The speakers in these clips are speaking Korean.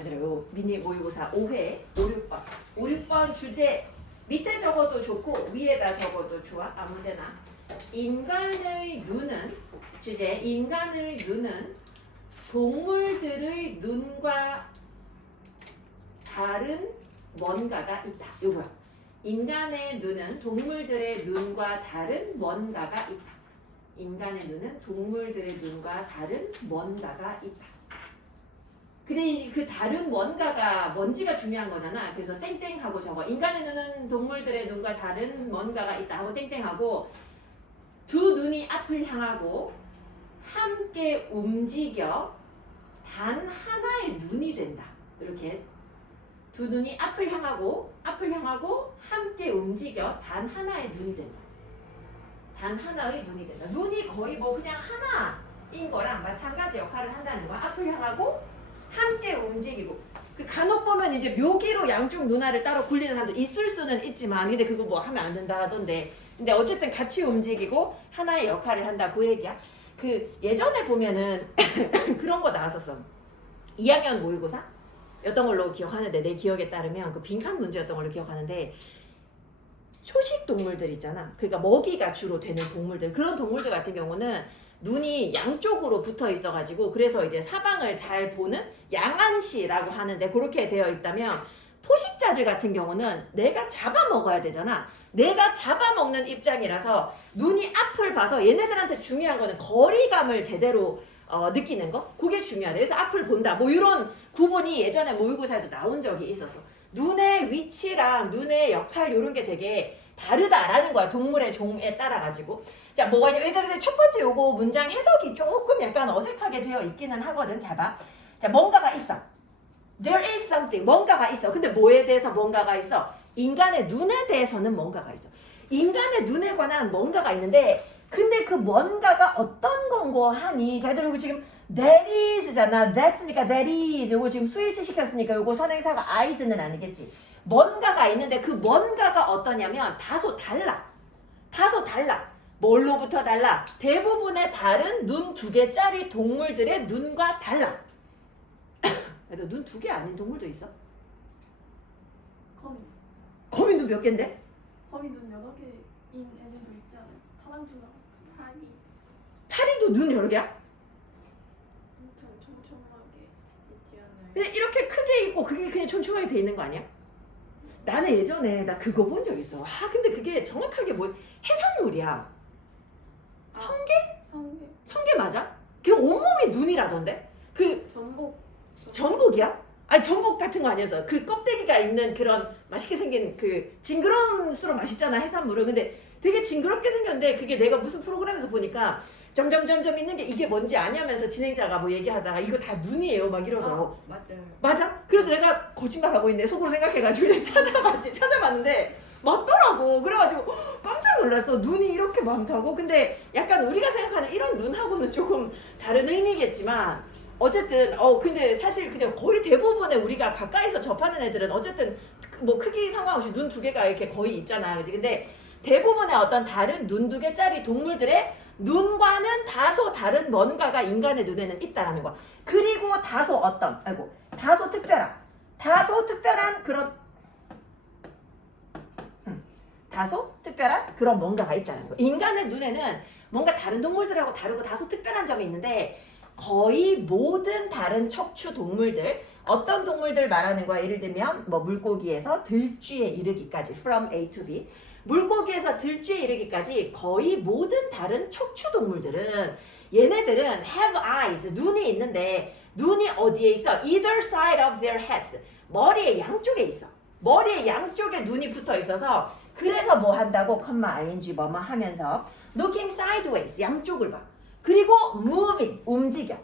얘들아, 요 미니 모의고사 5회 5, 6번 5, 6번 주제 밑에 적어도 좋고 위에다 적어도 좋아. 아무데나. 인간의 눈은 주제 인간의 눈은 동물들의 눈과 다른 뭔가가 있다. 요거야. 인간의 눈은 동물들의 눈과 다른 뭔가가 있다. 인간의 눈은 동물들의 눈과 다른 뭔가가 있다. 근데 그 다른 뭔가가 뭔지가 중요한 거잖아. 그래서 땡땡하고 적어. 인간의 눈은 동물들의 눈과 다른 뭔가가 있다 하고 땡땡하고 두 눈이 앞을 향하고 함께 움직여 단 하나의 눈이 된다. 이렇게 두 눈이 앞을 향하고 함께 움직여 단 하나의 눈이 된다. 단 하나의 눈이 된다. 눈이 거의 뭐 그냥 하나인 거랑 마찬가지 역할을 한다는 거야. 앞을 향하고 함께 움직이고. 그 간혹 보면 이제 묘기로 양쪽 눈알을 따로 굴리는 사람도 있을 수는 있지만 근데 그거 뭐 하면 안 된다 하던데 근데 어쨌든 같이 움직이고 하나의 역할을 한다 그 얘기야. 그 예전에 보면은 그런 거 나왔었어. 2학년 모의고사 였던 걸로 기억하는데 내 기억에 따르면 그 빈칸 문제였던 걸로 기억하는데 초식 동물들 있잖아. 그러니까 먹이가 주로 되는 동물들 그런 동물들 같은 경우는 눈이 양쪽으로 붙어 있어가지고 그래서 이제 사방을 잘 보는 양안시라고 하는데 그렇게 되어 있다면 포식자들 같은 경우는 내가 잡아먹어야 되잖아. 내가 잡아먹는 입장이라서 눈이 앞을 봐서 얘네들한테 중요한 거는 거리감을 제대로 느끼는 거? 그게 중요하다. 그래서 앞을 본다. 뭐 이런 구분이 예전에 모의고사에도 나온 적이 있었어. 눈의 위치랑 눈의 역할 이런 게 되게 다르다라는 거야. 동물의 종에 따라 가지고. 자, 뭐가 있냐? 일단 첫 번째 요거 문장 해석이 조금 약간 어색하게 되어 있기는 하거든. 자, 봐. 자, 뭔가가 있어. There is something. 뭔가가 있어. 근데 뭐에 대해서 뭔가가 있어? 인간의 눈에 대해서는 뭔가가 있어. 인간의 눈에 관한 뭔가가 있는데 근데 그 뭔가가 어떤 건고 하니 자, 그리고 지금 that is잖아. thats니까 that is. 요거 지금 스위치 시켰으니까 요거 선행사가 is는 아니겠지. 뭔가가 있는데 그 뭔가가 어떠냐면 다소 달라. 다소 달라. 뭘로부터 달라? 대부분의 다른 눈 2개짜리 동물들의 눈과 달라. 그래도 눈 2개 아닌 동물도 있어? 거미. 거미 눈 몇 개인데? 거미 눈 8개인 애들도 있지 않아요? 타란툴라 같은 파리. 파리도 눈 여러 개야? 엄청 촘촘하게 있지 않아요? 그냥 이렇게 크게 있고 그게 그냥 촘촘하게 돼 있는 거 아니야? 나는 예전에 나 그거 본 적 있어. 근데 그게 정확하게 뭐 해산물이야. 성게? 성게. 성게 맞아? 그 온몸이 눈이라던데? 그 전복. 전복이야? 아니 전복 같은 거 아니었어. 그 껍데기가 있는 그런 맛있게 생긴 그 징그러울수록 맛있잖아 해산물은. 근데 되게 징그럽게 생겼는데 그게 내가 무슨 프로그램에서 보니까 점점점점 있는 게 이게 뭔지 아냐면서 진행자가 뭐 얘기하다가 이거 다 눈이에요 막 이러더라고. 맞아요. 맞아? 그래서 내가 거짓말하고 있네 속으로 생각해가지고 찾아봤는데 맞더라고. 그래가지고 깜짝 놀랐어. 눈이 이렇게 많다고. 근데 약간 우리가 생각하는 이런 눈하고는 조금 다른 의미겠지만 어쨌든 근데 사실 그냥 거의 대부분의 우리가 가까이서 접하는 애들은 어쨌든 뭐 크기 상관없이 눈 2개가 이렇게 거의 있잖아. 그치? 근데 대부분의 어떤 다른 눈 2개짜리 동물들의 눈과는 다소 다른 뭔가가 인간의 눈에는 있다라는 거야. 그리고 다소 특별한 그런 다소 특별한 그런 뭔가가 있다는 거야. 인간의 눈에는 뭔가 다른 동물들하고 다르고 다소 특별한 점이 있는데 거의 모든 다른 척추 동물들 어떤 동물들 말하는 거야? 예를 들면 뭐 물고기에서 들쥐에 이르기까지 from A to B 물고기에서 들쥐에 이르기까지 거의 모든 다른 척추 동물들은 얘네들은 have eyes 눈이 있는데 눈이 어디에 있어? Either side of their heads 머리의 양쪽에 있어. 머리의 양쪽에 눈이 붙어 있어서 그래서 뭐 한다고? ing 뭐뭐 하면서 looking sideways 양쪽을 봐. 그리고 moving 움직여.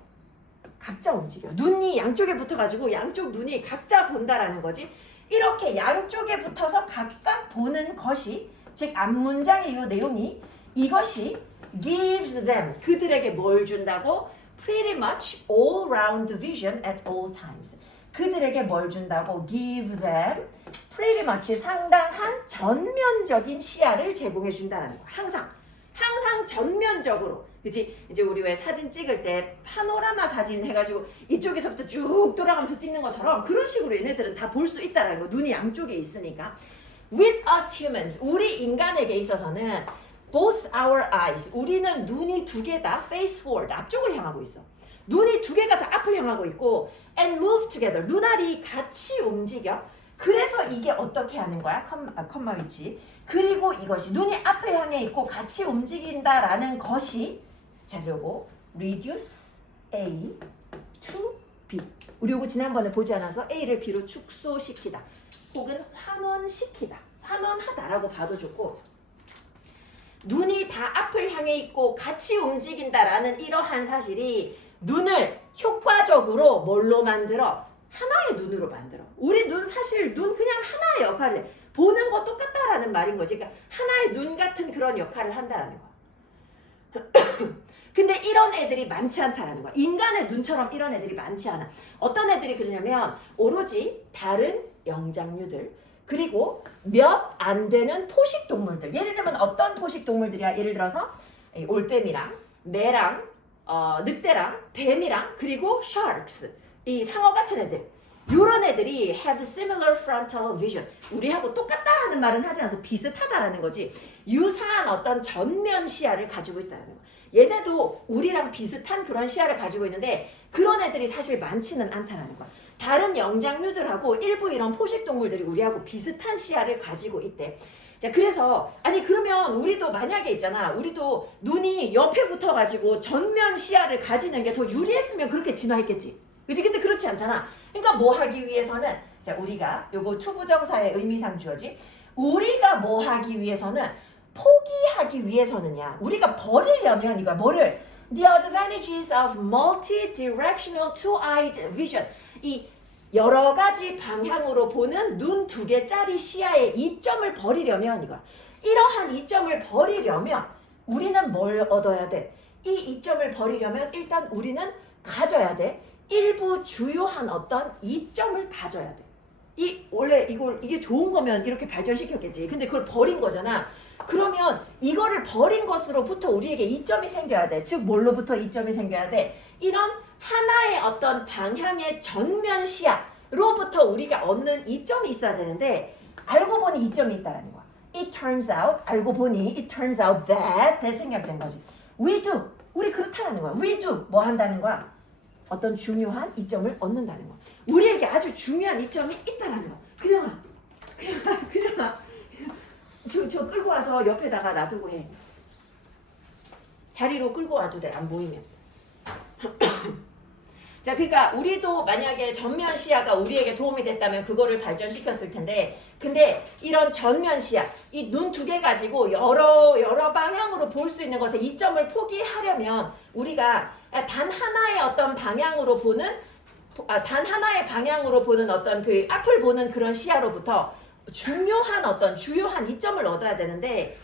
각자 움직여. 눈이 양쪽에 붙어가지고 양쪽 눈이 각자 본다라는 거지. 이렇게 양쪽에 붙어서 각각 보는 것이 즉 앞문장의 이 내용이 이것이 gives them 그들에게 뭘 준다고? Pretty much all round vision at all times. 그들에게 뭘 준다고? Give them pretty much 상당한 전면적인 시야를 제공해 준다는 거야. 항상 전면적으로 그치? 이제 우리 왜 사진 찍을 때 파노라마 사진 해가지고 이쪽에서부터 쭉 돌아가면서 찍는 것처럼 그런 식으로 얘네들은 다 볼 수 있다라는 거. 눈이 양쪽에 있으니까. With us humans, 우리 인간에게 있어서는 both our eyes, 우리는 눈이 두 개 다 face forward, 앞쪽을 향하고 있어. 눈이 두 개가 다 앞을 향하고 있고 and move together, 눈알이 같이 움직여. 그래서 이게 어떻게 하는 거야? 컴마 위치. 그리고 이것이 눈이 앞을 향해 있고 같이 움직인다라는 것이 자, 요거 reduce A to B. 우리 요거 지난번에 보지 않아서 A를 B로 축소시키다. 혹은 환원시키다. 환원하다라고 봐도 좋고 눈이 다 앞을 향해 있고 같이 움직인다라는 이러한 사실이 눈을 효과적으로 뭘로 만들어? 하나의 눈으로 만들어. 우리 눈 사실 눈 그냥 하나의 역할을 해. 보는 거 똑같다라는 말인 거지. 그러니까 하나의 눈 같은 그런 역할을 한다라는 거. 근데 이런 애들이 많지 않다라는 거야. 인간의 눈처럼 이런 애들이 많지 않아. 어떤 애들이 그러냐면 오로지 다른 영장류들 그리고 몇 안 되는 포식 동물들. 예를 들면 어떤 포식 동물들이야? 예를 들어서 올빼미랑 매랑 늑대랑 뱀이랑 그리고 sharks 이 상어 같은 애들. 이런 애들이 have similar frontal vision. 우리하고 똑같다라는 말은 하지 않아서 비슷하다라는 거지. 유사한 어떤 전면 시야를 가지고 있다는 거. 얘네도 우리랑 비슷한 그런 시야를 가지고 있는데 그런 애들이 사실 많지는 않다라는 거야. 다른 영장류들하고 일부 이런 포식동물들이 우리하고 비슷한 시야를 가지고 있대. 자, 그래서 아니 그러면 우리도 만약에 있잖아. 우리도 눈이 옆에 붙어가지고 전면 시야를 가지는 게 더 유리했으면 그렇게 진화했겠지. 그치? 근데 그렇지 않잖아. 그러니까 뭐 하기 위해서는 자 우리가 요거 투부정사의 의미상 주어지. 우리가 뭐 하기 위해서는 포기하기 위해서는야. 우리가 버리려면 이거야. 뭐를? The advantages of multi-directional two-eyed vision. 이 여러 가지 방향으로 보는 눈 두 개짜리 시야의 이점을 버리려면 이거야. 이러한 이점을 버리려면 우리는 뭘 얻어야 돼? 이 이점을 버리려면 일단 우리는 가져야 돼. 일부 주요한 어떤 이점을 가져야 돼. 원래 이게 좋은 거면 이렇게 발전시켰겠지. 근데 그걸 버린 거잖아. 그러면 이거를 버린 것으로부터 우리에게 이점이 생겨야 돼. 즉 뭘로부터 이점이 생겨야 돼? 이런 하나의 어떤 방향의 전면 시야로부터 우리가 얻는 이점이 있어야 되는데 알고 보니 이점이 있다라는 거야. It turns out, 알고 보니 it turns out that 생략된 거지. We do, 우리 그렇다라는 거야. We do, 뭐 한다는 거야? 어떤 중요한 이점을 얻는다는 거야. 우리에게 아주 중요한 이점이 있다라는 거야. 그냥아. 저 끌고 와서 옆에다가 놔두고 해. 자리로 끌고 와도 돼. 안 보이면. 자, 그러니까 우리도 만약에 전면 시야가 우리에게 도움이 됐다면 그거를 발전시켰을 텐데 근데 이런 전면 시야, 이 눈 두 개 가지고 여러 방향으로 볼 수 있는 것에 이점을 포기하려면 우리가 단 하나의 어떤 방향으로 보는 어떤 그 앞을 보는 그런 시야로부터 중요한 어떤 주요한 이점을 얻어야 되는데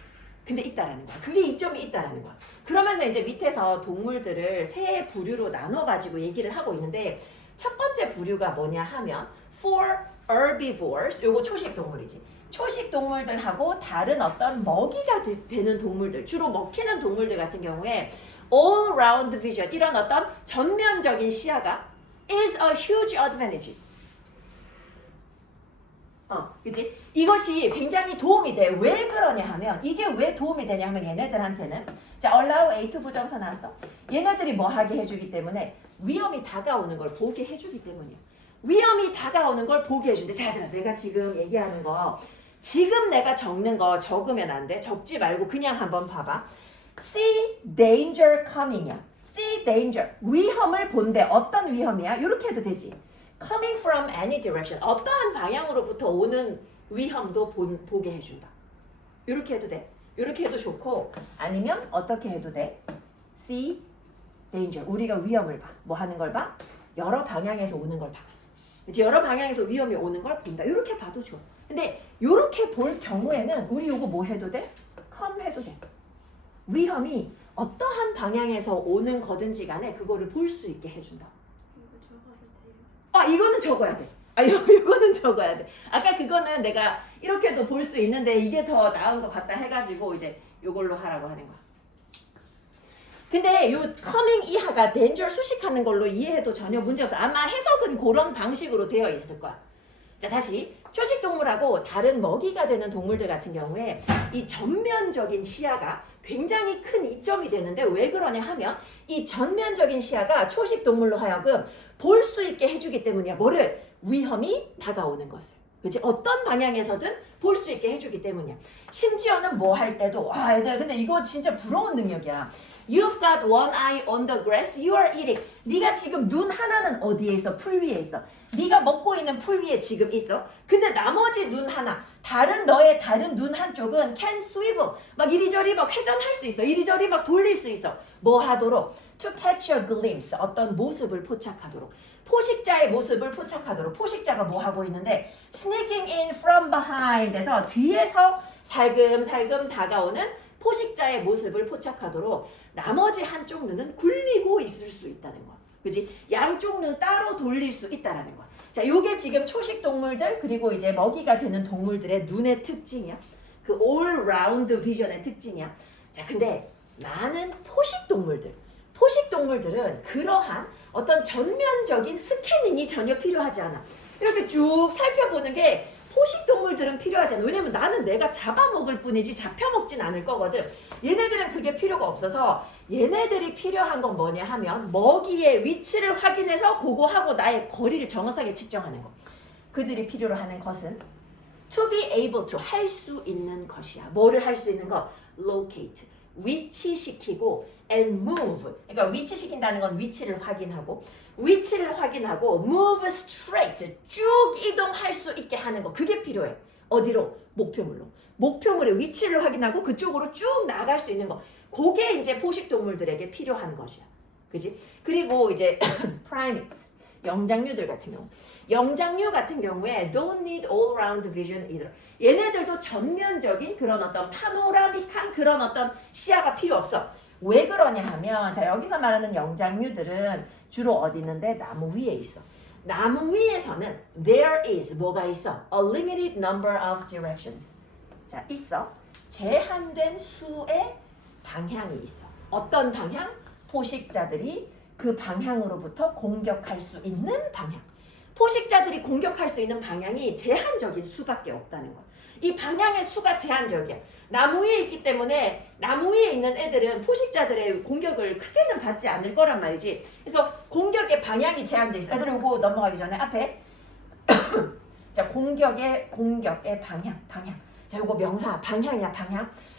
근데 있다라는 거야. 그게 이점이 있다라는 거야. 그러면서 이제 밑에서 동물들을 세 부류로 나눠 가지고 얘기를 하고 있는데 첫 번째 부류가 뭐냐 하면 for herbivores, 요거 초식 동물이지. 초식 동물들하고 다른 어떤 먹이가 되는 동물들, 주로 먹히는 동물들 같은 경우에 all round vision, 이런 어떤 전면적인 시야가 is a huge advantage. 그치? 이것이 굉장히 도움이 돼. 왜 그러냐 하면 이게 왜 도움이 되냐 하면 얘네들한테는 자, allow A to 부정사 나왔어. 얘네들이 뭐 하게 해주기 때문에 위험이 다가오는 걸 보게 해주기 때문이야. 위험이 다가오는 걸 보게 해준대. 자, 얘들아, 내가 지금 얘기하는 거 지금 내가 적는 거 적으면 안 돼. 적지 말고 그냥 한번 봐봐. See danger coming이야. See danger. 위험을 본대. 어떤 위험이야? 이렇게 해도 되지. Coming from any direction. 어떠한 방향으로부터 오는 위험도 보게 해준다. 이렇게 해도 돼. 이렇게 해도 좋고 아니면 어떻게 해도 돼? See danger. 우리가 위험을 봐. 뭐 하는 걸 봐? 여러 방향에서 오는 걸 봐. 그치? 여러 방향에서 위험이 오는 걸 본다. 이렇게 봐도 좋아. 근데 이렇게 볼 경우에는 우리 요거 뭐 해도 돼? come 해도 돼. 위험이 어떠한 방향에서 오는 거든지 간에 그거를 볼 수 있게 해준다. 이거는 적어야 돼. 이거는 적어야 돼. 아까 그거는 내가 이렇게도 볼 수 있는데 이게 더 나은 것 같다 해가지고 이제 이걸로 하라고 하는 거야. 근데 요 coming 이하가 danger 수식하는 걸로 이해해도 전혀 문제 없어. 아마 해석은 그런 방식으로 되어 있을 거야. 자, 다시 초식 동물하고 다른 먹이가 되는 동물들 같은 경우에 이 전면적인 시야가 굉장히 큰 이점이 되는데 왜 그러냐 하면 이 전면적인 시야가 초식 동물로 하여금 볼 수 있게 해주기 때문이야. 뭐를? 위험이 다가오는 것을. 그치? 어떤 방향에서든 볼 수 있게 해주기 때문이야. 심지어는 뭐 할 때도 얘들아 근데 이거 진짜 부러운 능력이야. You've got one eye on the grass. You are eating. 네가 지금 눈 하나는 어디에 있어? 풀 위에 있어. 네가 먹고 있는 풀 위에 지금 있어. 근데 나머지 눈 하나, 너의 다른 눈 한쪽은 can swivel. 막 이리저리 막 회전할 수 있어. 이리저리 막 돌릴 수 있어. 뭐 하도록? To catch a glimpse. 어떤 모습을 포착하도록. 포식자의 모습을 포착하도록. 포식자가 뭐 하고 있는데 sneaking in from behind에서 뒤에서 살금살금 다가오는 포식자의 모습을 포착하도록 나머지 한쪽 눈은 굴리고 있을 수 있다는 거야. 그지? 양쪽 눈 따로 돌릴 수 있다라는 거야. 자, 요게 지금 초식 동물들 그리고 이제 먹이가 되는 동물들의 눈의 특징이야. 그 all round vision의 특징이야. 자, 근데 많은 포식 동물들은 그러한 어떤 전면적인 스캐닝이 전혀 필요하지 않아. 이렇게 쭉 살펴보는 게 포식 동물들은 필요하지 않아. 왜냐면 나는 내가 잡아먹을 뿐이지 잡혀먹진 않을 거거든. 얘네들은 그게 필요가 없어서 얘네들이 필요한 건 뭐냐 하면 먹이의 위치를 확인해서 그거하고 나의 거리를 정확하게 측정하는 거. 그들이 필요로 하는 것은 to be able to 할 수 있는 것이야. 뭐를 할 수 있는 것? locate. 위치시키고 and move. 그러니까 위치시킨다는 건 위치를 확인하고 move straight. 쭉 이동할 수 있게 하는 거. 그게 필요해. 어디로? 목표물로. 목표물의 위치를 확인하고 그쪽으로 쭉 나갈 수 있는 거. 그게 이제 포식 동물들에게 필요한 것이야. 그지? 그리고 이제 primates. 영장류들 같은 경우. 영장류 같은 경우에 don't need all round vision either. 얘네들도 전면적인 그런 어떤 파노라믹한 그런 어떤 시야가 필요 없어. 왜 그러냐 하면 자 여기서 말하는 영장류들은 주로 어디 있는데 나무 위에 있어. 나무 위에서는 there is 뭐가 있어? A limited number of directions. 자 있어. 제한된 수의 방향이 있어. 어떤 방향? 포식자들이 그 방향으로부터 공격할 수 있는 방향. 포식자들이 공격할 수 있는 방향이 제한적인 수밖에 없다는 거야. 이 방향의 수가 제한적이야. 나무 위에 있기 때문에 나무 위에 있는 애들은 포식자들의 공격을 크게는 받지 않을 거란 말이지. 그래서 공격의 방향이 제한돼 있어. 애들 요거 넘어가기 전에 앞에 자 공격의 방향. 자 요거 명사 방향이야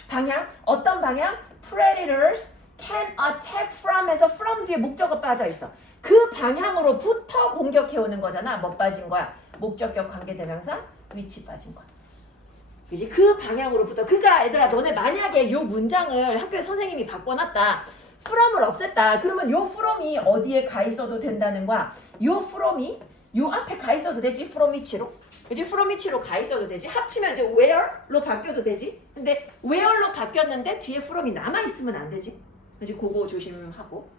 방향 어떤 방향? Predators can attack from에서 from 뒤에 목적어 빠져 있어. 그 방향으로부터 공격해 오는 거잖아. 뭐 빠진 거야? 목적격 관계대명사 위치 빠진 거야. 그지? 그 방향으로부터. 그러니까 얘들아 너네 만약에 요 문장을 학교에 선생님이 바꿔놨다. from을 없앴다. 그러면 요 from이 어디에 가 있어도 된다는 거야. 요 from이 요 앞에 가 있어도 되지. from 위치로. 그지? from 위치로 가 있어도 되지. 합치면 이제 where로 바뀌어도 되지. 근데 where로 바뀌었는데 뒤에 from이 남아 있으면 안 되지. 그지? 그거 조심하고.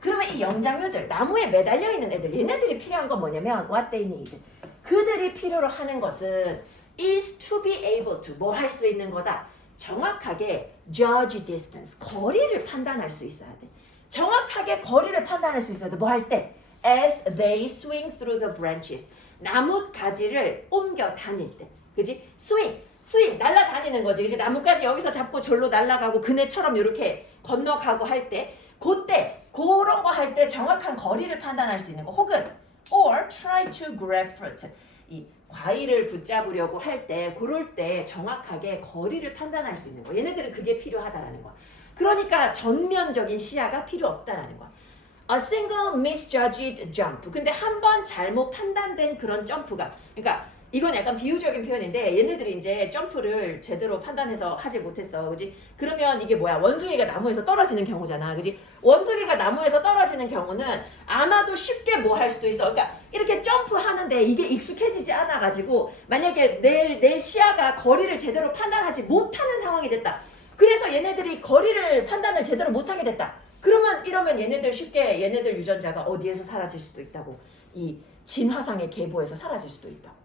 그러면 이 영장류들, 나무에 매달려 있는 애들, 얘네들이 필요한 건 뭐냐면 what they need. 그들이 필요로 하는 것은 is to be able to 뭐 할 수 있는 거다. 정확하게 judge distance, 거리를 판단할 수 있어야 돼. 정확하게 거리를 판단할 수 있어야 돼. 뭐 할 때? As they swing through the branches. 나무 가지를 옮겨 다닐 때. 그지? swing 날아다니는 거지. 그지? 나뭇가지 여기서 잡고 절로 날아가고 그네처럼 이렇게 건너가고 할 때 그때 그런 거 할 때 정확한 거리를 판단할 수 있는 거 혹은 or try to grab fruit 이 과일을 붙잡으려고 할 때 그럴 때 정확하게 거리를 판단할 수 있는 거 얘네들은 그게 필요하다라는 거야. 그러니까 전면적인 시야가 필요 없다라는 거야. A single misjudged jump. 근데 한 번 잘못 판단된 그런 점프가 그러니까 이건 약간 비유적인 표현인데 얘네들이 이제 점프를 제대로 판단해서 하지 못했어. 그지? 그러면 이게 뭐야? 원숭이가 나무에서 떨어지는 경우잖아. 그지? 원숭이가 나무에서 떨어지는 경우는 아마도 쉽게 뭐 할 수도 있어. 그러니까 이렇게 점프하는데 이게 익숙해지지 않아 가지고 만약에 내 시야가 거리를 제대로 판단하지 못하는 상황이 됐다. 그래서 얘네들이 거리를 판단을 제대로 못하게 됐다. 그러면 이러면 얘네들 유전자가 어디에서 사라질 수도 있다고. 이 진화상의 계보에서 사라질 수도 있다고.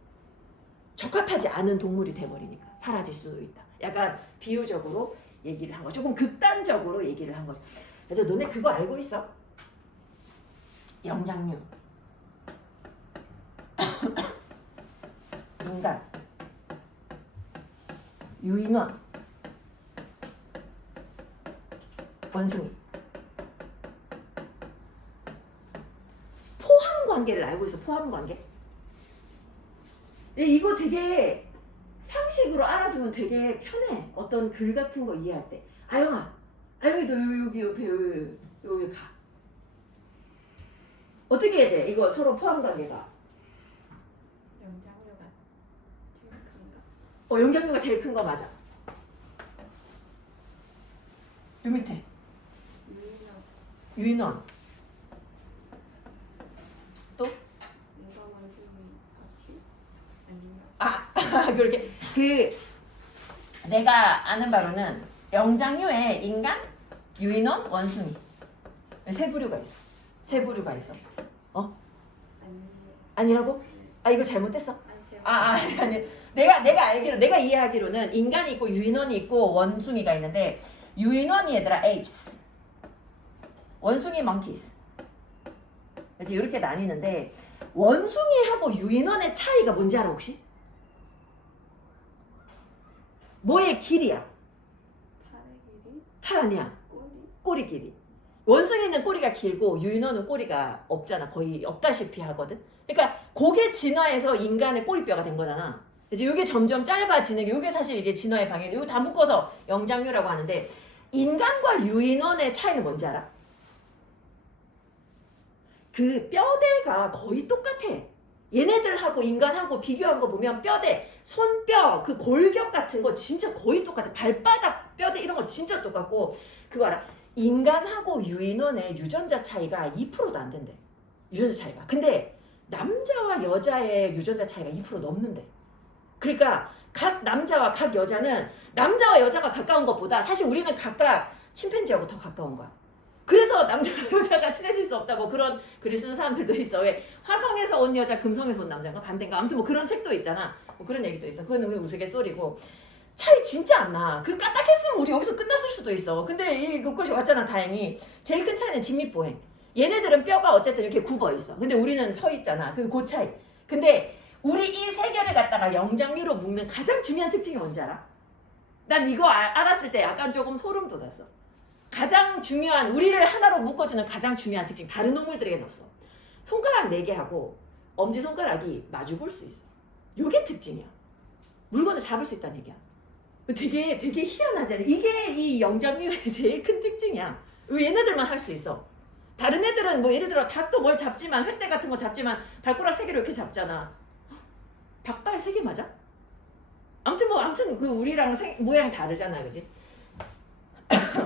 적합하지 않은 동물이 돼버리니까 사라질 수도 있다. 약간 비유적으로 얘기를 한 거. 조금 극단적으로 얘기를 한 거죠. 그래서 너네 그거 알고 있어? 영장류, 인간, 유인원, 원숭이. 포함 관계를 알고 있어. 포함 관계. 이거 되게 상식으로 알아두면 되게 편해. 어떤 글 같은 거 이해할 때. 아영아, 아영이 너 여기 옆에 여기 가. 어떻게 해야 돼? 이거 서로 포함 관계가. 영장류가 제일 큰가? 영장류가 제일 큰 거 맞아. 요 밑에 유인원, 유인원. 또? 여자 원숭이 같이 아닌가? 그렇게 내가 아는 바로는 영장류에 인간, 유인원, 원숭이 세 부류가 있어. 세 부류가 있어. 아니에요. 아니라고? 이거 잘못했어. 아니세요? 아니. 내가 알기로 내가 이해하기로는 인간이 있고 유인원이 있고 원숭이가 있는데 유인원이 얘들아 apes, 원숭이 monkeys. 그렇지? 이렇게 나뉘는데 원숭이하고 유인원의 차이가 뭔지 알아 혹시? 뭐의 길이야? 팔의 길이, 팔 아니야. 꼬리, 꼬리 길이. 원숭이는 꼬리가 길고 유인원은 꼬리가 없잖아. 거의 없다시피 하거든. 그러니까 그게 진화해서 인간의 꼬리뼈가 된 거잖아. 이제 이게 점점 짧아지는 게 이게 사실 이제 진화의 방향. 이거 다 묶어서 영장류라고 하는데 인간과 유인원의 차이는 뭔지 알아? 그 뼈대가 거의 똑같아. 얘네들하고 인간하고 비교한 거 보면 뼈대, 손뼈, 그 골격 같은 거 진짜 거의 똑같아. 발바닥 뼈대 이런 거 진짜 똑같고 그거 알아? 인간하고 유인원의 유전자 차이가 2%도 안 된대. 유전자 차이가. 근데 남자와 여자의 유전자 차이가 2% 넘는데. 그러니까 각 남자와 각 여자는 남자와 여자가 가까운 것보다 사실 우리는 각각 침팬지하고 더 가까운 거야. 그래서 남자와 여자가 친해질 수 없다고 그런 글을 쓰는 사람들도 있어. 왜 화성에서 온 여자 금성에서 온 남자인가 반대인가 아무튼 뭐 그런 책도 있잖아. 뭐 그런 얘기도 있어. 그건 우리 우스갯소리고 차이 진짜 안 나. 그 까딱했으면 우리 여기서 끝났을 수도 있어. 근데 이것이 왔잖아. 다행히 제일 큰 차이는 직립보행. 얘네들은 뼈가 어쨌든 이렇게 굽어 있어. 근데 우리는 서 있잖아. 그 차이. 근데 우리 이 세 개를 갖다가 영장류로 묶는 가장 중요한 특징이 뭔지 알아? 난 이거 알았을 때 약간 조금 소름 돋았어. 가장 중요한 우리를 하나로 묶어주는 가장 중요한 특징 다른 동물들에게는 없어. 손가락 4개하고 엄지손가락이 마주 볼 수 있어. 요게 특징이야. 물건을 잡을 수 있다는 얘기야. 되게 희한하지 않아? 이게 이 영장류의 제일 큰 특징이야. 왜 얘네들만 할 수 있어? 다른 애들은 뭐 예를 들어 닭도 뭘 잡지만 횟대 같은 거 잡지만 발가락 3개로 이렇게 잡잖아. 닭발 3개 맞아? 아무튼 그 우리랑 모양 다르잖아, 그지?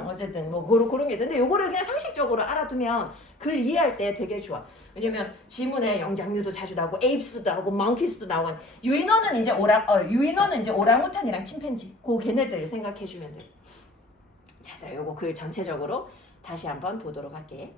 어쨌든 뭐 그런 게 있어. 근데 요거를 그냥 상식적으로 알아두면 글 이해할 때 되게 좋아. 왜냐면 지문에 영장류도 자주 나오고 에이프스도 나오고 멍키스도 나오고 유인원은 이제 오랑우탄이랑 침팬지 그 걔네들 생각해 주면 돼. 자, 요거 글 전체적으로 다시 한번 보도록 할게.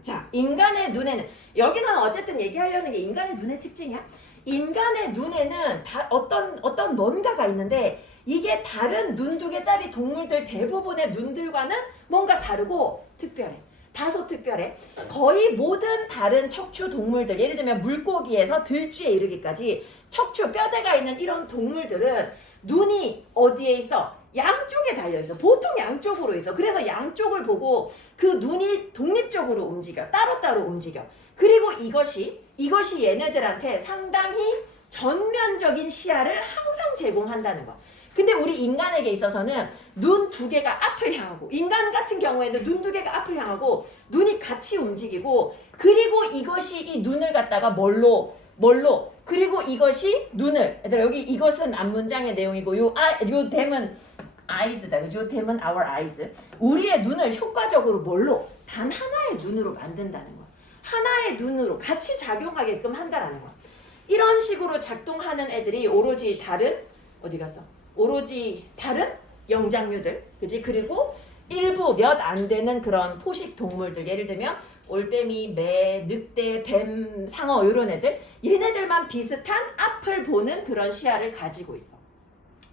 자, 인간의 눈에는 여기서는 어쨌든 얘기하려는 게 인간의 눈의 특징이야. 인간의 눈에는 어떤 뭔가가 있는데 이게 다른 눈 2개짜리 동물들 대부분의 눈들과는 뭔가 다르고 특별해. 다소 특별해. 거의 모든 다른 척추 동물들, 예를 들면 물고기에서 들쥐에 이르기까지 척추 뼈대가 있는 이런 동물들은 눈이 어디에 있어? 양쪽에 달려 있어. 보통 양쪽으로 있어. 그래서 양쪽을 보고 그 눈이 독립적으로 움직여. 따로따로 움직여. 그리고 이것이 얘네들한테 상당히 전면적인 시야를 항상 제공한다는 거. 근데 우리 인간에게 있어서는 눈 2개가 앞을 향하고 인간 같은 경우에는 눈 2개가 앞을 향하고 눈이 같이 움직이고 그리고 이것이 이 눈을 갖다가 뭘로 그리고 이것이 눈을 얘들아 여기 이것은 앞문장의 내용이고 요 댐은 eyes다. 요 댐은 our eyes. 우리의 눈을 효과적으로 뭘로? 단 하나의 눈으로 만든다는 거. 하나의 눈으로 같이 작용하게끔 한다라는 거. 이런 식으로 작동하는 애들이 오로지 다른 영장류들, 그지? 그리고 일부 몇 안 되는 그런 포식 동물들, 예를 들면 올빼미, 매, 늑대, 뱀, 상어 이런 애들, 얘네들만 비슷한 앞을 보는 그런 시야를 가지고 있어.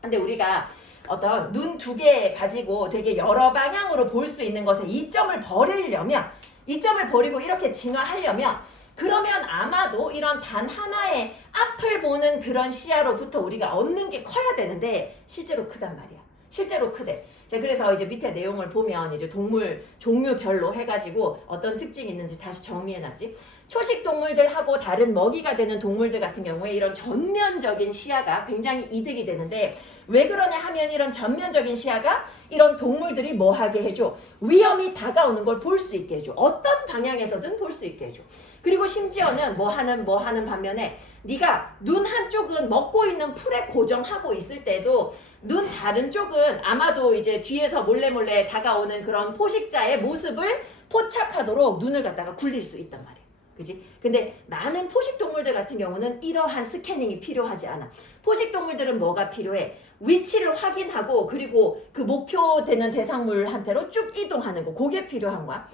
근데 우리가 어떤 눈 두 개 가지고 되게 여러 방향으로 볼 수 있는 것에 이점을 버리려면 이점을 버리고 이렇게 진화하려면 그러면 아마도 이런 단 하나의 앞을 보는 그런 시야로부터 우리가 얻는 게 커야 되는데 실제로 크단 말이야. 실제로 크대. 자, 그래서 이제 밑에 내용을 보면 이제 동물 종류별로 해가지고 어떤 특징이 있는지 다시 정리해놨지. 초식 동물들하고 다른 먹이가 되는 동물들 같은 경우에 이런 전면적인 시야가 굉장히 이득이 되는데 왜 그러냐 하면 이런 전면적인 시야가 이런 동물들이 뭐 하게 해줘? 위험이 다가오는 걸 볼 수 있게 해줘. 어떤 방향에서든 볼 수 있게 해줘. 그리고 심지어는 뭐 하는 반면에 네가 눈 한쪽은 먹고 있는 풀에 고정하고 있을 때도 눈 다른 쪽은 아마도 이제 뒤에서 몰래 다가오는 그런 포식자의 모습을 포착하도록 눈을 갖다가 굴릴 수 있단 말이야. 그지? 근데 많은 포식동물들 같은 경우는 이러한 스캐닝이 필요하지 않아. 포식동물들은 뭐가 필요해? 위치를 확인하고 그리고 그 목표되는 대상물한테로 쭉 이동하는 거. 그게 필요한 거야.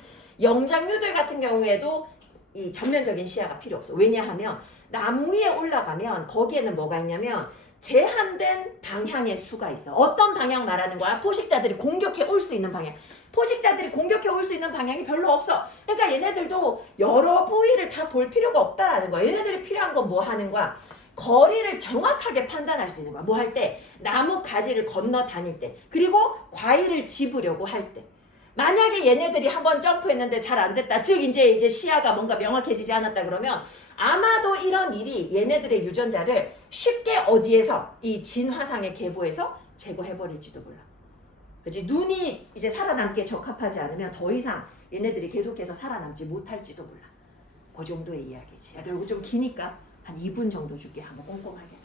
영장류들 같은 경우에도 이 전면적인 시야가 필요 없어. 왜냐하면 나무 위에 올라가면 거기에는 뭐가 있냐면 제한된 방향의 수가 있어. 어떤 방향 말하는 거야? 포식자들이 공격해 올 수 있는 방향. 포식자들이 공격해 올 수 있는 방향이 별로 없어. 그러니까 얘네들도 여러 부위를 다 볼 필요가 없다라는 거야. 얘네들이 필요한 건 뭐 하는 거야? 거리를 정확하게 판단할 수 있는 거야. 뭐 할 때? 나무 가지를 건너 다닐 때. 그리고 과일을 집으려고 할 때. 만약에 얘네들이 한번 점프했는데 잘 안 됐다. 즉 이제 시야가 뭔가 명확해지지 않았다 그러면 아마도 이런 일이 얘네들의 유전자를 쉽게 어디에서 이 진화상의 계보에서 제거해버릴지도 몰라. 그렇지? 눈이 이제 살아남기에 적합하지 않으면 더 이상 얘네들이 계속해서 살아남지 못할지도 몰라. 그 정도의 이야기지. 야, 이거 좀 기니까 한 2분 정도 줄게. 한번 꼼꼼하게.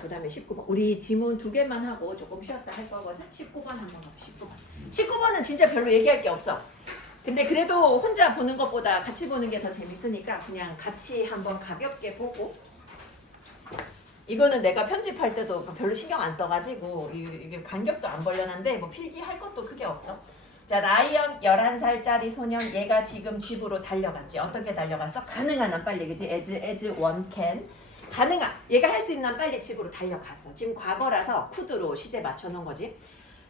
그 다음에 19번. 우리 지문 2개만 하고 조금 쉬었다 할 거거든. 19번 한번 가보. 19번은 진짜 별로 얘기할 게 없어. 근데 그래도 혼자 보는 것보다 같이 보는 게 더 재밌으니까 그냥 같이 한번 가볍게 보고. 이거는 내가 편집할 때도 별로 신경 안 써가지고 이게 간격도 안 벌려놨는데 뭐 필기할 것도 크게 없어. 자, 라이언 11살짜리 소년, 얘가 지금 집으로 달려갔지. 어떻게 달려갔어? 가능한 한 빨리, 그지? as one can. 가능한. 얘가 할 수 있는 한 빨리 집으로 달려갔어. 지금 과거라서 쿠드로 시제 맞춰놓은 거지.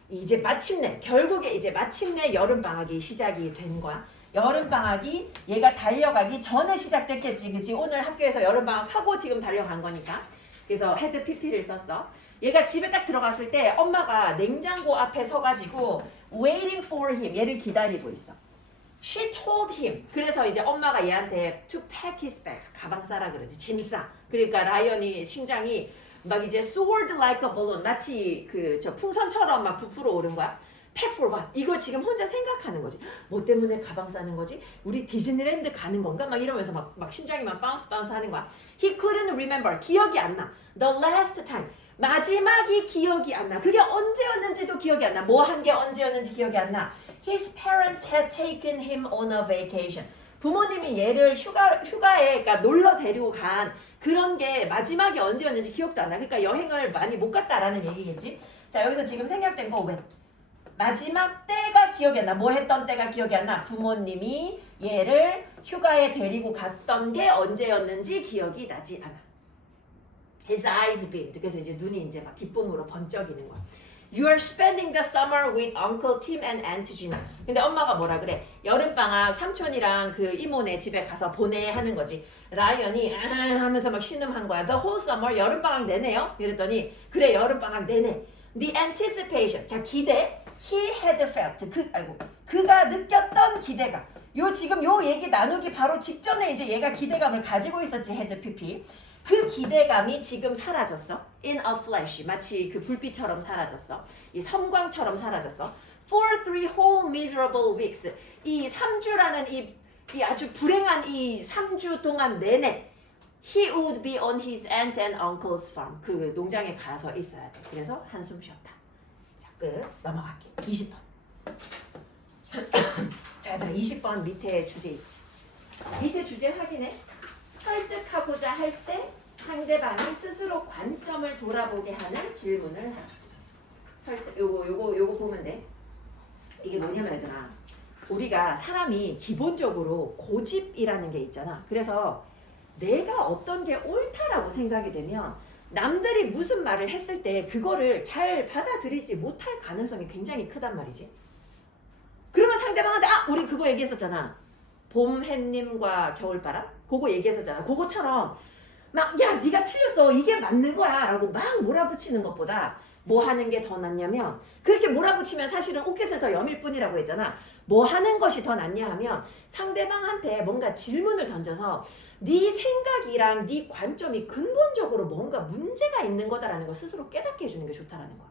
이제 마침내, 결국에 이제 마침내 여름방학이 시작이 된 거야. 여름방학이 얘가 달려가기 전에 시작됐겠지, 그치? 오늘 학교에서 여름방학 하고 지금 달려간 거니까. 그래서 헤드 PP를 썼어. 얘가 집에 딱 들어갔을 때 엄마가 냉장고 앞에 서가지고 waiting for him, 얘를 기다리고 있어. She told him. 그래서 이제 엄마가 얘한테 to pack his bags. 가방 싸라 그러지. 짐 싸. 그러니까 라이언이 심장이 막 이제 soared like a balloon. 마치 그 저 풍선처럼 막 부풀어 오른 거야. pack for what? 이거 지금 혼자 생각하는 거지. 뭐 때문에 가방 싸는 거지? 우리 디즈니랜드 가는 건가? 막 이러면서 막 심장이 막 bounce 하는 거야. He couldn't remember. 기억이 안 나. The last time. 마지막이 기억이 안 나. 그게 언제였는지도 기억이 안 나. 뭐 한 게 언제였는지 기억이 안 나. His parents had taken him on a vacation. 부모님이 얘를 휴가에 그러니까 놀러 데리고 간 그런 게 마지막이 언제였는지 기억도 안 나. 그러니까 여행을 많이 못 갔다라는 얘기겠지. 자, 여기서 지금 생략된 거 when. 마지막 때가 기억이 안 나. 뭐 했던 때가 기억이 안 나. 부모님이 얘를 휴가에 데리고 갔던 게 언제였는지 기억이 나지 않아. His eyes beamed. 그래서 이제 눈이 이제 막 기쁨으로 번쩍이는 거야. You are spending the summer with Uncle Tim and Aunt Gina. 근데 엄마가 뭐라 그래? 여름방학 삼촌이랑 그 이모네 집에 가서 보내 하는 거지. 라이언이 하면서 막 신음한 거야. The whole summer, 여름방학 내내요? 이랬더니 그래 여름방학 내내. The anticipation, 자 기대. He had felt, 그가 느꼈던 기대감. 지금 요 얘기 나누기 바로 직전에 이제 얘가 기대감을 가지고 있었지. had pp. 그 기대감이 지금 사라졌어. In a flash. 마치 그 불빛처럼 사라졌어. 이 섬광처럼 사라졌어. For 3 whole miserable weeks. 이 3주라는 이 아주 불행한 이 3주 동안 내내 He would be on his aunt and uncle's farm. 그 농장에 가서 있어야 돼. 그래서 한숨 쉬었다. 자, 끝. 넘어갈게. 20번. 자, 얘들아 20번 밑에 주제 있지. 밑에 주제 확인해. 설득하고자 할 때 상대방이 스스로 관점을 돌아보게 하는 질문을 하라. 설득. 요거 보면 돼. 이게 뭐냐면 얘들아, 우리가 사람이 기본적으로 고집이라는 게 있잖아. 그래서 내가 어떤 게 옳다라고 생각이 되면 남들이 무슨 말을 했을 때 그거를 잘 받아들이지 못할 가능성이 굉장히 크단 말이지. 그러면 상대방한테 우리 그거 얘기했었잖아. 봄 햇님과 겨울바람? 그거 얘기했었잖아. 그거처럼 막 야 네가 틀렸어. 이게 맞는 거야 라고 막 몰아붙이는 것보다 뭐 하는 게 더 낫냐면, 그렇게 몰아붙이면 사실은 옷깃을 더 여밀 뿐이라고 했잖아. 뭐 하는 것이 더 낫냐 하면 상대방한테 뭔가 질문을 던져서 네 생각이랑 네 관점이 근본적으로 뭔가 문제가 있는 거다라는 걸 스스로 깨닫게 해주는 게 좋다라는 거야.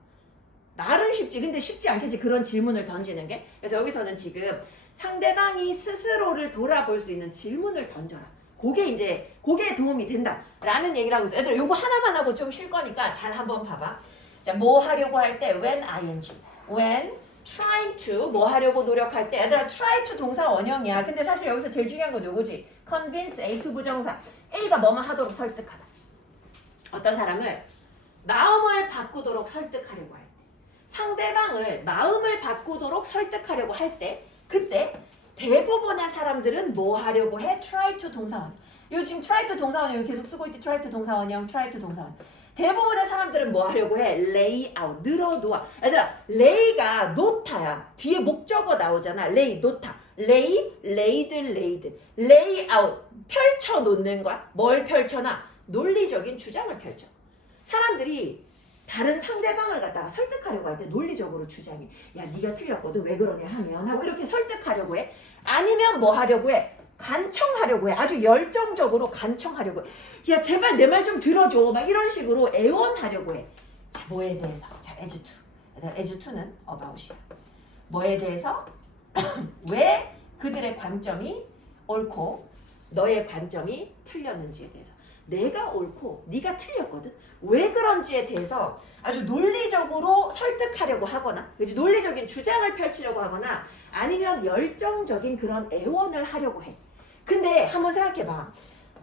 말은 쉽지. 근데 쉽지 않겠지. 그런 질문을 던지는 게. 그래서 여기서는 지금 상대방이 스스로를 돌아볼 수 있는 질문을 던져라. 그게 도움이 된다라는 얘기를 하고 있어요. 얘들아 요거 하나만 하고 좀 쉴 거니까 잘 한번 봐봐. 자, 뭐 하려고 할 때 when ing. when trying to 뭐 하려고 노력할 때. 얘들아 try to 동사 원형이야. 근데 사실 여기서 제일 중요한 건 요거지. convince A to 부정사. A가 뭐만 하도록 설득하다. 어떤 사람을 마음을 바꾸도록 설득하려고 할 때. 상대방을 마음을 바꾸도록 설득하려고 할 때. 그때 대부분의 사람들은 뭐 하려고 해? try to 동사원. 요 지금 try to 동사원이요 계속 쓰고 있지. try to 동사원형, try to 동사원. 대부분의 사람들은 뭐 하려고 해? lay out, 늘어놓아. 얘들아, lay가 놓다야. 뒤에 목적어 나오잖아. lay, 놓다. lay, laid, laid. lay out, 펼쳐놓는 거야. 뭘 펼쳐놔? 논리적인 주장을 펼쳐. 사람들이 다른 상대방을 갖다가 설득하려고 할 때 논리적으로 주장해. 야, 네가 틀렸거든. 왜 그러냐 하면 하고 이렇게 설득하려고 해. 아니면 뭐 하려고 해? 간청하려고 해. 아주 열정적으로 간청하려고 해. 야, 제발 내 말 좀 들어줘. 막 이런 식으로 애원하려고 해. 자, 뭐에 대해서? 자, as to. 얘들아, as to는 about이야. 뭐에 대해서? 왜 그들의 관점이 옳고 너의 관점이 틀렸는지에 대해서. 내가 옳고 네가 틀렸거든. 왜 그런지에 대해서 아주 논리적으로 설득하려고 하거나, 그치? 논리적인 주장을 펼치려고 하거나, 아니면 열정적인 그런 애원을 하려고 해. 근데 한번 생각해봐.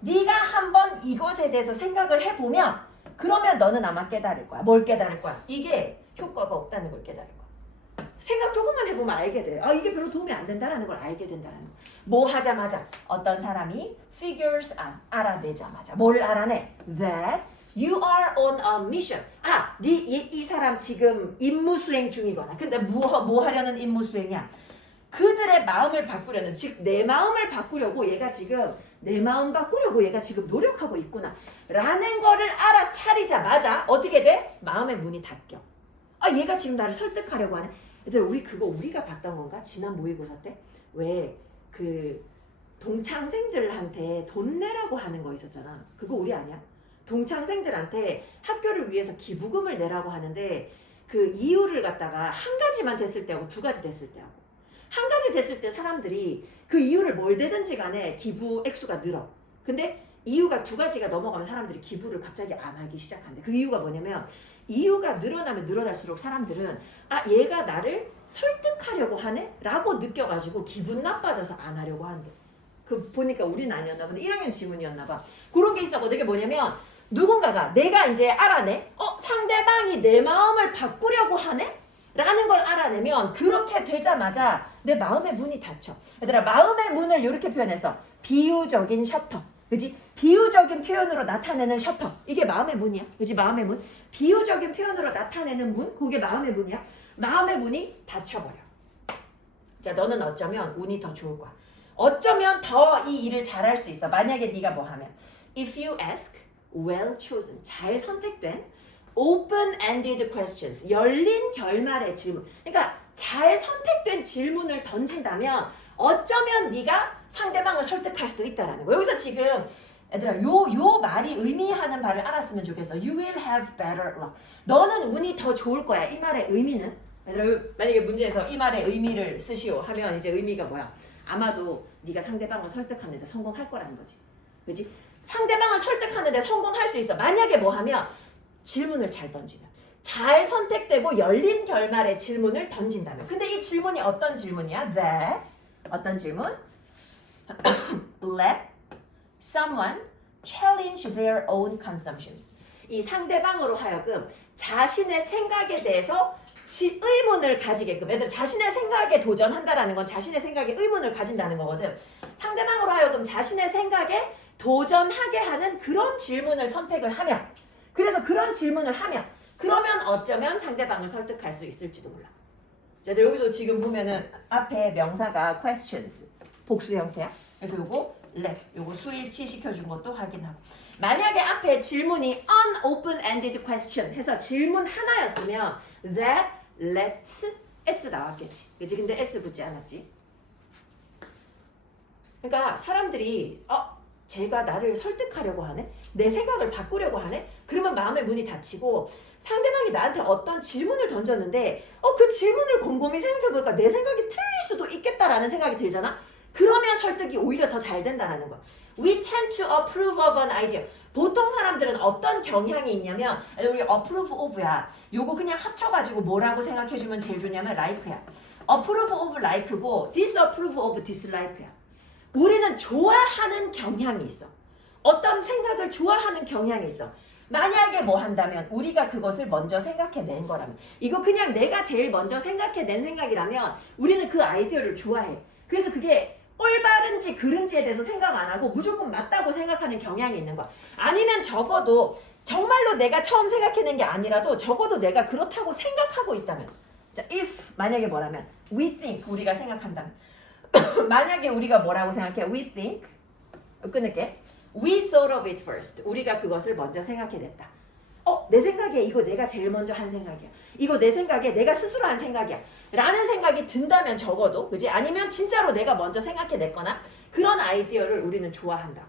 네가 한번 이것에 대해서 생각을 해보면 그러면 너는 아마 깨달을 거야. 뭘 깨달을 거야? 이게 효과가 없다는 걸 깨달을 거야. 생각 조금만 해보면 알게 돼. 이게 별로 도움이 안 된다는 걸 알게 된다는 거. 뭐 하자마자 어떤 사람이 figures out, 알아내자마자 뭘 알아내? That you are on a mission. 이 사람 지금 임무 수행 중이거나. 근데 뭐 하려는 임무 수행이야? 그들의 마음을 바꾸려는, 즉 내 마음을 바꾸려고 얘가 지금 내 마음 바꾸려고 얘가 지금 노력하고 있구나 라는 거를 알아차리자마자 어떻게 돼? 마음의 문이 닫혀. 얘가 지금 나를 설득하려고 하네. 얘들아, 우리가 봤던 건가? 지난 모의고사 때? 왜 그 동창생들한테 돈 내라고 하는 거 있었잖아. 그거 우리 아니야? 동창생들한테 학교를 위해서 기부금을 내라고 하는데 그 이유를 갖다가 한 가지만 됐을 때하고 두 가지 됐을 때하고 한 가지 됐을 때 사람들이 그 이유를 뭘 대든지 간에 기부 액수가 늘어. 근데 이유가 두 가지가 넘어가면 사람들이 기부를 갑자기 안 하기 시작한대. 그 이유가 뭐냐면 이유가 늘어나면 늘어날수록 사람들은 아 얘가 나를 설득하려고 하네? 라고 느껴가지고 기분 나빠져서 안 하려고 한대. 그 보니까 우린 아니었나 본데 1학년 지문이었나 봐. 그런 게 있었고 그게 뭐냐면 누군가가 내가 이제 알아내 상대방이 내 마음을 바꾸려고 하네? 라는 걸 알아내면 그렇게 되자마자 내 마음의 문이 닫혀. 얘들아 마음의 문을 이렇게 표현해서 비유적인 셔터. 그지? 비유적인 표현으로 나타내는 셔터. 이게 마음의 문이야. 그지? 마음의 문. 비유적인 표현으로 나타내는 문. 그게 마음의 문이야. 마음의 문이 닫혀버려. 자, 너는 어쩌면 운이 더 좋을 거야. 어쩌면 더 이 일을 잘할 수 있어. 만약에 네가 뭐 하면 If you ask well chosen, 잘 선택된 open-ended questions, 열린 결말의 질문. 그러니까 잘 선택된 질문을 던진다면 어쩌면 네가 상대방을 설득할 수도 있다라는 거. 여기서 지금 얘들아 요 말이 의미하는 바를 알았으면 좋겠어. You will have better luck. 너는 운이 더 좋을 거야. 이 말의 의미는 얘들아 만약에 문제에서 이 말의 의미를 쓰시오 하면 이제 의미가 뭐야? 아마도 네가 상대방을 설득하는데 성공할 거라는 거지. 그렇지? 상대방을 설득하는데 성공할 수 있어. 만약에 뭐 하면 질문을 잘 던지면. 잘 선택되고 열린 결말의 질문을 던진다면. 근데 이 질문이 어떤 질문이야? That 어떤 질문? Let someone challenge their own consumptions. 이 상대방으로 하여금 자신의 생각에 대해서 의문을 가지게끔. 애들 자신의 생각에 도전한다라는 건 자신의 생각에 의문을 가진다는 거거든. 상대방으로 하여금 자신의 생각에 도전하게 하는 그런 질문을 선택을 하면, 그래서 그런 질문을 하면 그러면 어쩌면 상대방을 설득할 수 있을지도 몰라. 자, 여기도 지금 보면은 앞에 명사가 questions 복수 형태야. 그래서 요거 let 요거 수일치 시켜준 것도 확인하고. 만약에 앞에 질문이 unopen-ended question 해서 질문 하나였으면 that, let, s 나왔겠지. 그치? 근데 s 붙지 않았지. 그러니까 사람들이 쟤가 나를 설득하려고 하네? 내 생각을 바꾸려고 하네? 그러면 마음의 문이 닫히고 상대방이 나한테 어떤 질문을 던졌는데 그 질문을 곰곰이 생각해보니까 내 생각이 틀릴 수도 있겠다라는 생각이 들잖아? 그러면 설득이 오히려 더 잘 된다는 거야. We tend to approve of an idea. 보통 사람들은 어떤 경향이 있냐면 여기 approve of야. 요거 그냥 합쳐가지고 뭐라고 생각해주면 제일 좋냐면 like야. approve of like고 disapprove of dislike야. 우리는 좋아하는 경향이 있어. 어떤 생각을 좋아하는 경향이 있어. 만약에 뭐 한다면 우리가 그것을 먼저 생각해낸 거라면 이거 그냥 내가 제일 먼저 생각해낸 생각이라면 우리는 그 아이디어를 좋아해. 그래서 그게 올바른지 그른지에 대해서 생각 안 하고 무조건 맞다고 생각하는 경향이 있는 거야. 아니면 적어도 정말로 내가 처음 생각해낸 게 아니라도 적어도 내가 그렇다고 생각하고 있다면 자, if 만약에 뭐라면 we think 우리가 생각한다면 만약에 우리가 뭐라고 생각해? We think 끊을게. We thought of it first. 우리가 그것을 먼저 생각해냈다. 내 생각에 이거 내가 제일 먼저 한 생각이야. 이거 내 생각에 내가 스스로 한 생각이야. 라는 생각이 든다면 적어도 그지? 아니면 진짜로 내가 먼저 생각해냈거나 그런 아이디어를 우리는 좋아한다고.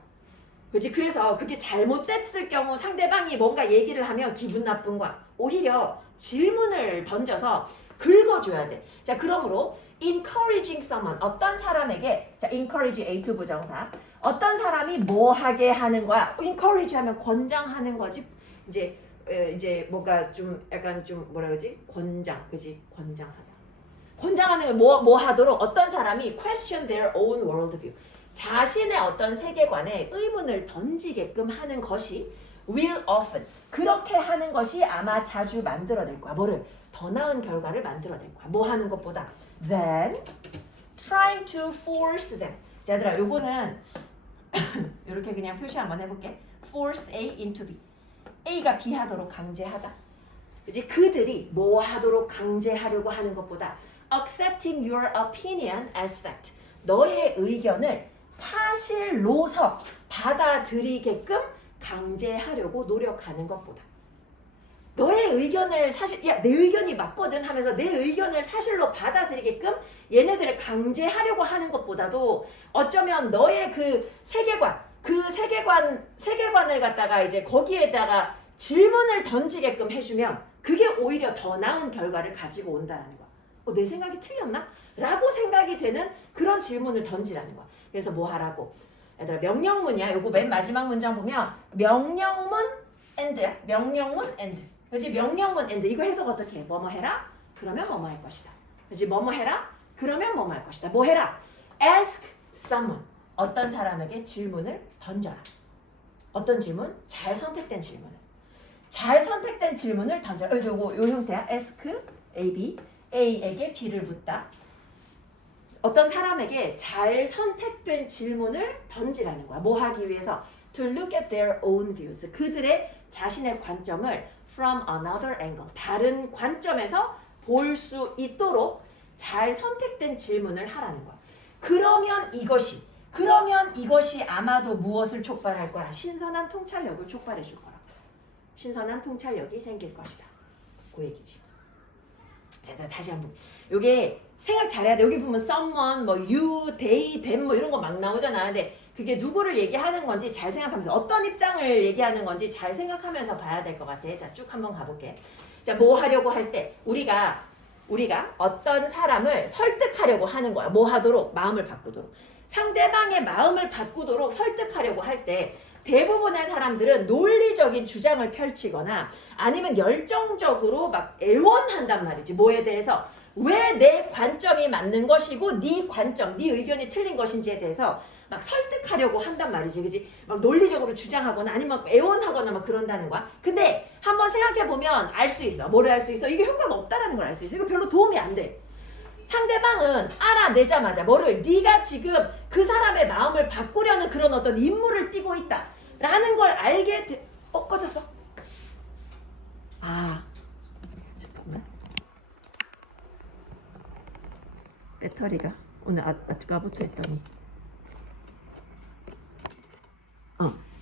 그지? 그래서 그게 잘못됐을 경우 상대방이 뭔가 얘기를 하면 기분 나쁜 거야. 오히려 질문을 던져서 긁어줘야 돼. 자, 그러므로 encouraging someone 어떤 사람에게 자 encourage A2 부정사 어떤 사람이 뭐 하게 하는 거야? encourage 하면 권장하는 거지. 이제 뭔가 좀 약간 좀 뭐라 그러지? 권장, 그지? 권장하다. 권장하는 뭐 하도록 어떤 사람이 question their own worldview 자신의 어떤 세계관에 의문을 던지게끔 하는 것이 will often 그렇게 하는 것이 아마 자주 만들어낼 거야. 뭐를? 더 나은 결과를 만들어낼 거야. 뭐 하는 것보다 then trying to force them. 자, 얘들아 요거는 이렇게 그냥 표시 한번 해볼게. force A into B. A가 B 하도록 강제하다. 그지? 그들이 뭐 하도록 강제하려고 하는 것보다 accepting your opinion as fact. 너의 의견을 사실로서 받아들이게끔 강제하려고 노력하는 것보다 너의 의견을 사실 야 내 의견이 맞거든 하면서 내 의견을 사실로 받아들이게끔 얘네들을 강제하려고 하는 것보다도 어쩌면 너의 그 세계관을 갖다가 이제 거기에다가 질문을 던지게끔 해주면 그게 오히려 더 나은 결과를 가지고 온다는 거야. 내 생각이 틀렸나? 라고 생각이 되는 그런 질문을 던지라는 거야. 그래서 뭐 하라고? 얘들아 명령문이야. 요거 맨 마지막 문장 보면 명령문 and야. 명령문 and. 그렇지? 명령문 and. 이거 해석 어떻게 해? 뭐뭐 해라? 그러면 뭐뭐 할 것이다. 그렇지? 뭐뭐 해라? 그러면 뭐뭐 할 것이다. 뭐 해라? Ask someone. 어떤 사람에게 질문을 던져라. 어떤 질문? 잘 선택된 질문을. 잘 선택된 질문을 던져라. 요거 요 형태야. Ask A, B. A에게 B를 묻다. 어떤 사람에게 잘 선택된 질문을 던지라는 거야. 뭐 하기 위해서? To look at their own views. 그들의 자신의 관점을 from another angle. 다른 관점에서 볼 수 있도록 잘 선택된 질문을 하라는 거야. 그러면 이것이 아마도 무엇을 촉발할 거야? 신선한 통찰력을 촉발해 줄 거라고. 신선한 통찰력이 생길 것이다. 그 얘기지. 자, 다시 한번. 요게 생각 잘해야 돼. 여기 보면 someone, 뭐 you, they, them 뭐 이런 거 막 나오잖아. 근데 그게 누구를 얘기하는 건지 잘 생각하면서 어떤 입장을 얘기하는 건지 잘 생각하면서 봐야 될 것 같아. 자, 쭉 한번 가볼게. 자, 뭐 하려고 할 때 우리가 어떤 사람을 설득하려고 하는 거야. 뭐 하도록? 마음을 바꾸도록. 상대방의 마음을 바꾸도록 설득하려고 할 때 대부분의 사람들은 논리적인 주장을 펼치거나 아니면 열정적으로 막 애원한단 말이지. 뭐에 대해서? 왜 내 관점이 맞는 것이고 네 관점, 네 의견이 틀린 것인지에 대해서 막 설득하려고 한단 말이지. 그지? 막 논리적으로 주장하거나 아니면 막 애원하거나 막 그런다는 거야. 근데 한번 생각해보면 알 수 있어. 뭐를 알 수 있어? 이게 효과가 없다라는 걸 알 수 있어. 이거 별로 도움이 안 돼. 상대방은 알아내자마자 뭐를? 네가 지금 그 사람의 마음을 바꾸려는 그런 어떤 임무를 띠고 있다 라는 걸 알게 돼. 꺼졌어? 잠깐만. 배터리가 오늘 아까부터 했더니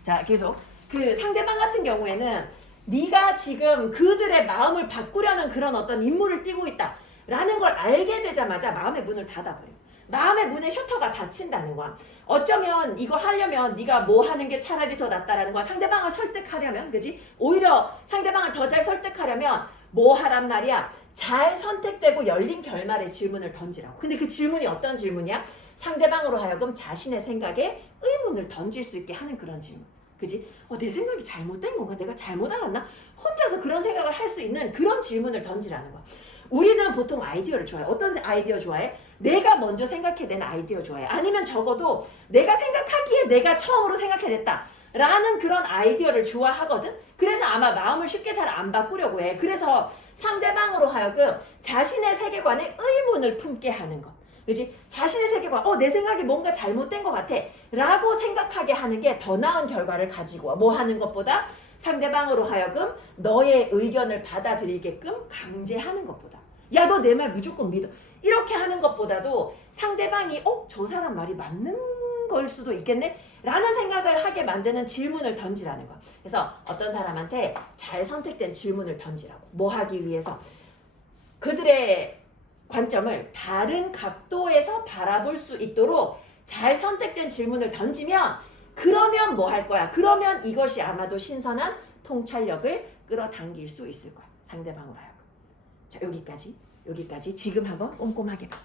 자, 계속 그 상대방 같은 경우에는 네가 지금 그들의 마음을 바꾸려는 그런 어떤 임무를 띠고 있다 라는 걸 알게 되자마자 마음의 문을 닫아버려. 마음의 문의 셔터가 닫힌다는 거야. 어쩌면 이거 하려면 네가 뭐 하는 게 차라리 더 낫다라는 거야. 상대방을 설득하려면, 그지? 오히려 상대방을 더 잘 설득하려면 뭐 하란 말이야? 잘 선택되고 열린 결말의 질문을 던지라고. 근데 그 질문이 어떤 질문이야? 상대방으로 하여금 자신의 생각에 의문을 던질 수 있게 하는 그런 질문. 그지? 내 생각이 잘못된 건가? 내가 잘못 알았나? 혼자서 그런 생각을 할 수 있는 그런 질문을 던지라는 거야. 우리는 보통 아이디어를 좋아해. 어떤 아이디어 좋아해? 내가 먼저 생각해낸 아이디어 좋아해. 아니면 적어도 내가 생각하기에 내가 처음으로 생각해냈다 라는 그런 아이디어를 좋아하거든? 그래서 아마 마음을 쉽게 잘 안 바꾸려고 해. 그래서 상대방으로 하여금 자신의 세계관에 의문을 품게 하는 것. 그렇지? 자신의 세계관, 내 생각이 뭔가 잘못된 것 같아 라고 생각하게 하는 게 더 나은 결과를 가지고 와. 뭐 하는 것보다 상대방으로 하여금 너의 의견을 받아들이게끔 강제하는 것보다. 야, 너 내 말 무조건 믿어. 이렇게 하는 것보다도 상대방이 저 사람 말이 맞는 걸 수도 있겠네? 라는 생각을 하게 만드는 질문을 던지라는 거야. 그래서 어떤 사람한테 잘 선택된 질문을 던지라고. 뭐 하기 위해서? 그들의 관점을 다른 각도에서 바라볼 수 있도록 잘 선택된 질문을 던지면 그러면 뭐 할 거야? 그러면 이것이 아마도 신선한 통찰력을 끌어당길 수 있을 거야. 상대방으로 하여금. 자, 여기까지 지금 한번 꼼꼼하게 봐.